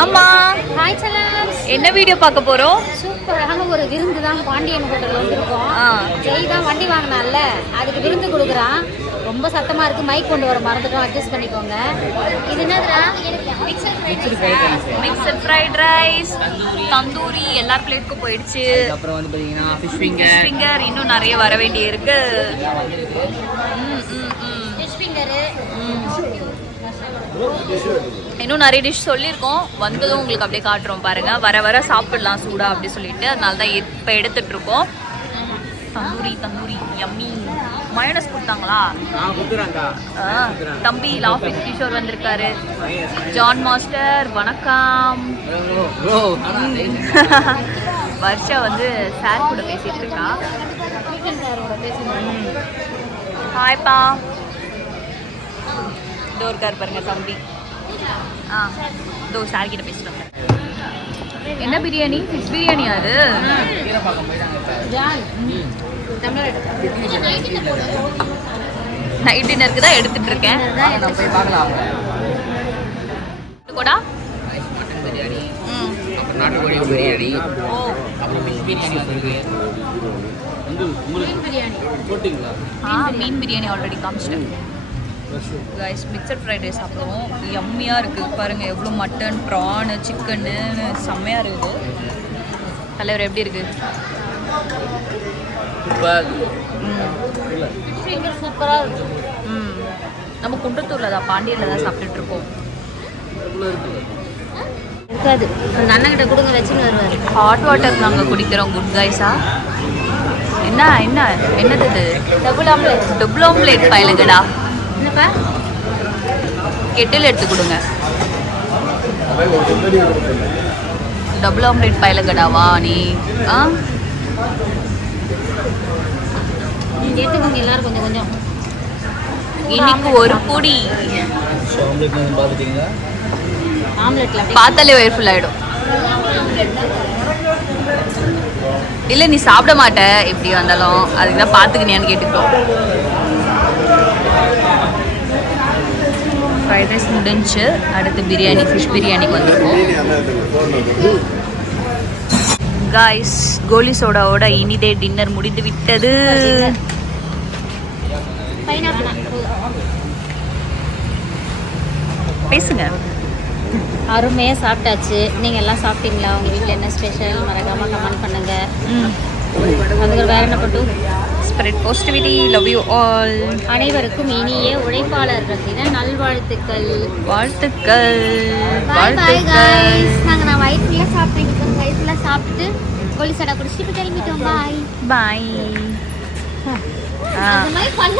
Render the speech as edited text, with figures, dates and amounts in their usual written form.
ஆமா. ஹாய் சலாம்ஸ். என்ன வீடியோ பார்க்க போறோம்? சூப்பரான ஒரு விருந்து தான். பாண்டியன் ஹோட்டல்ல வந்திருக்கோம். ஜெய் தான் வண்டி வாங்கினால அதுக்கு விருந்து கொடுக்குறான். ரொம்ப சத்தமா இருக்கு, மைக் கொண்டு வர மறந்துட்டோம், அட்ஜஸ்ட் பண்ணிக்கோங்க. இது என்னதுடா? மிக்சட் ஃப்ரைட் ரைஸ், தந்தூரி எல்லார் பிளேட்க்கும் போயிடுச்சு. அப்புறம் வந்து பாத்தீங்கன்னா ஃபிஷ் ஃபிங்கர் இன்னும் நிறைய வர வேண்டி இருக்கு. ஃபிஷ் ஃபிங்கர் இன்னும் நிறைய டிஷ் சொல்லியிருக்கோம். வந்ததும் உங்களுக்கு அப்படியே காட்டுறோம் பாருங்க. வர வர சாப்பிடலாம் சூடா அப்படி சொல்லிட்டு, அதனால தான் இப்போ எடுத்துட்டு இருக்கோம். தந்தூரி யம்மி. மயோனஸ் கொடுத்தாங்களா? தம்பி லாஃபிக் கிஷோர் வந்திருக்காரு. ஜான் மாஸ்டர் வணக்கம். வர்ஷா வந்து சார் கூட பேசிட்டு இருக்கா. ஹாய்ப்பா. டோர்கார் பாருங்க தம்பி. தோ சார் கிட்ட பேசுறாங்க. என்ன பிரியாணி? ஃபிஷ் பிரியாணி அது. நைட் டின்னருக்கு தான் எடுத்துட்டு இருக்கேன். கூட நாட்டுக்கோழி பிரியாணி, அப்புறம் ஃபிஷ் பிரியாணி வந்திருக்கு. மீன் பிரியாணி ஆல்ரெடி காமிச்சிட்டேன். கைஸ் மிக்சட் ஃப்ரைட் ரைஸ் சாப்பிடுவோம். யம்மியாக இருக்குது பாருங்கள். எவ்வளோ மட்டன், ப்ரானு, சிக்கன்னு செம்மையாக இருக்குது. தலைவர் எப்படி இருக்குது? சூப்பராக இருக்கு. நம்ம குன்றத்தூரில் தான், பாண்டியனில் தான் சாப்பிட்டுட்ருக்கோம். இருக்காது, அந்த அண்ணன் கிட்ட கொடுங்க, வச்சுன்னு வருவார். ஹாட் வாட்டர் நாங்கள் குடிக்கிறோம். குட் கைஸா. என்னது இது? டபுள் ஆம்லேட் பயலுங்கடா. என்னப்பா? கெட்டில் எடுத்து கொடுங்க. டபுள் ஆம்லேட் பயலுங்கடாவா நீ? எடுத்துக்கோங்க எல்லாரும் கொஞ்சம் கொஞ்சம். இன்னைக்கு ஒரு பொடி ஆம்லெட்ல பார்த்தாலே வயிறு ஃபுல் ஆகிடும். இல்லை நீ சாப்பிட மாட்ட எப்படி வந்தாலும், அதுக்கு தான் பார்த்துக்கினியான்னு கேட்டுக்கிட்டோம். ஃப்ரைட் ரைஸ் முடிஞ்சு அடுத்து பிரியாணி, ஃபிஷ் பிரியாணிக்கு வந்துருக்கோம். காய்ஸ் கோலி சோடாவோட இனிதே டின்னர் முடிந்து விட்டது. பேசுங்க. அருமையாக சாப்பிட்டாச்சு. நீங்கள் எல்லாம் சாப்பிட்டீங்களா? உங்கள் வீட்டில் என்ன ஸ்பெஷல்? மறக்காமல் கமெண்ட் பண்ணுங்கள். அதுக்கு வேறு என்ன பண்ணும்? Spread positivity. Love you all. அனைவருக்கும் இனிய உழைப்பாளர்கள் தின நல்வாழ்த்துக்கள். வாழ்த்துக்கள். நான் வயிற்றுலாம் சாப்பிட்டேன். வயிற்றுலாம் சாப்பிட்டுட்டு கோலி சடா குடிச்சிட்டு கிளம்பிட்டோம். பாய். பாய். அந்த மாதிரி பண்ண